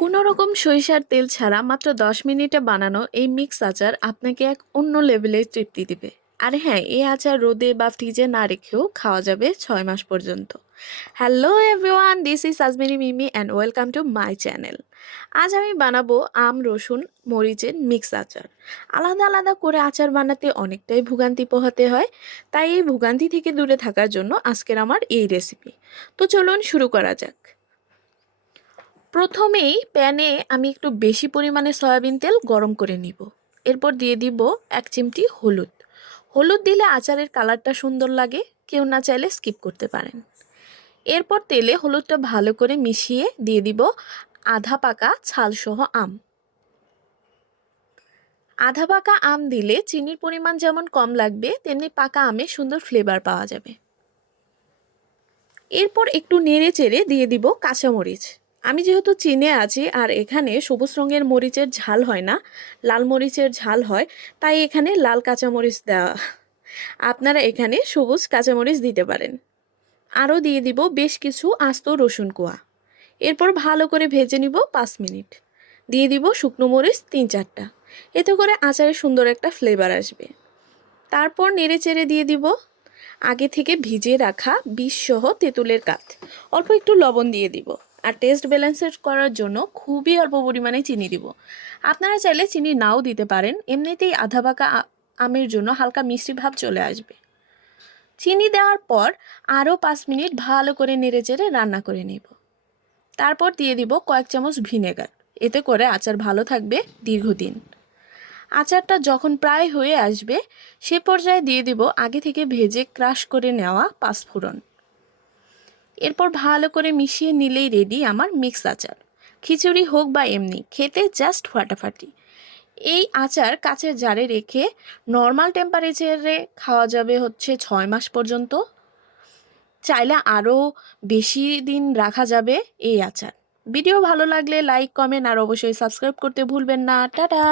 কোনো রকম সরিষার তেল ছাড়া মাত্র দশ মিনিটে বানানো এই মিক্স আচার আপনাকে এক অন্য লেভেলে তৃপ্তি দিবে। আর হ্যাঁ এই আচার রোদে বা ফ্রিজে না রেখেও খাওয়া যাবে ছয় মাস পর্যন্ত। Hello everyone this is Azmiri Mimi and welcome to my channel আজ আমি বানাবো আম, রসুন, মরিচের মিক্স আচার। আলাদা আলাদা করে আচার বানাতে অনেকটাই ভোগান্তি পোহাতে হয়, তাই এই ভোগান্তি থেকে দূরে থাকার জন্য আজকের আমার এই রেসিপি তো চলুন শুরু করা যাক। প্রথমেই প্যানে আমি একটু বেশি পরিমাণে সয়াবিন তেল গরম করে নিব। এরপর দিয়ে দিব এক চিমটি হলুদ। হলুদ দিলে আচারের কালারটা সুন্দর লাগে, কেউ না চাইলে স্কিপ করতে পারেন। এরপর তেলে হলুদটা ভালো করে মিশিয়ে দিয়ে দিব আধা পাকা ছালসহ আম। আধা পাকা আম দিলে চিনির পরিমাণ যেমন কম লাগবে, তেমনি পাকা আমে সুন্দর ফ্লেভার পাওয়া যাবে। এরপর একটু নেড়ে চেড়ে দিয়ে দিব কাঁচামরিচ। আমি যেহেতু চীনে আছি, আর এখানে সবুজ রঙের মরিচের ঝাল হয় না, লাল মরিচের ঝাল হয়, তাই এখানে লাল কাঁচামরিচ দেওয়া। আপনারা এখানে সবুজ কাঁচামরিচ দিতে পারেন। আরও দিয়ে দিব বেশ কিছু আস্ত রসুন কোয়া। এরপর ভালো করে ভেজে নিব পাঁচ মিনিট। দিয়ে দিব শুকনো মরিচ তিন চারটা। এতে করে আচারে সুন্দর একটা ফ্লেভার আসবে। তারপর নেড়ে চেড়ে দিয়ে দিব আগে থেকে ভিজিয়ে রাখা বিষ সহ তেঁতুলের কাঠ। অল্প একটু লবণ দিয়ে দিব। আর টেস্ট ব্যালেন্সের করার জন্য খুবই অল্প পরিমাণে চিনি দিব। আপনারা চাইলে চিনি নাও দিতে পারেন, এমনিতেই আধা পাকা আমের জন্য হালকা মিষ্টি ভাব চলে আসবে। চিনি দেওয়ার পর আরও পাঁচ মিনিট ভালো করে নেড়ে চেড়ে রান্না করে নেব। তারপর দিয়ে দিব কয়েক চামচ ভিনেগার, এতে করে আচার ভালো থাকবে দীর্ঘদিন। আচারটা যখন প্রায় হয়ে আসবে, সে পর্যায়ে দিয়ে দিব আগে থেকে ভেজে ক্রাশ করে নেওয়া পাঁচফোড়ন। এরপর ভালো করে মিশিয়ে নিলেই রেডি আমার মিক্স আচার। খিচুড়ি হোক বা এমনি, খেতে জাস্ট ফাটাফাটি। এই আচার কাছের জারে রেখে নর্মাল টেম্পারেচারে খাওয়া যাবে হচ্ছে ছয় মাস পর্যন্ত। চাইলে আরও বেশি দিন রাখা যাবে এই আচার। ভিডিও ভালো লাগলে লাইক কমেন্ট আর অবশ্যই সাবস্ক্রাইব করতে ভুলবেন না। টাটা!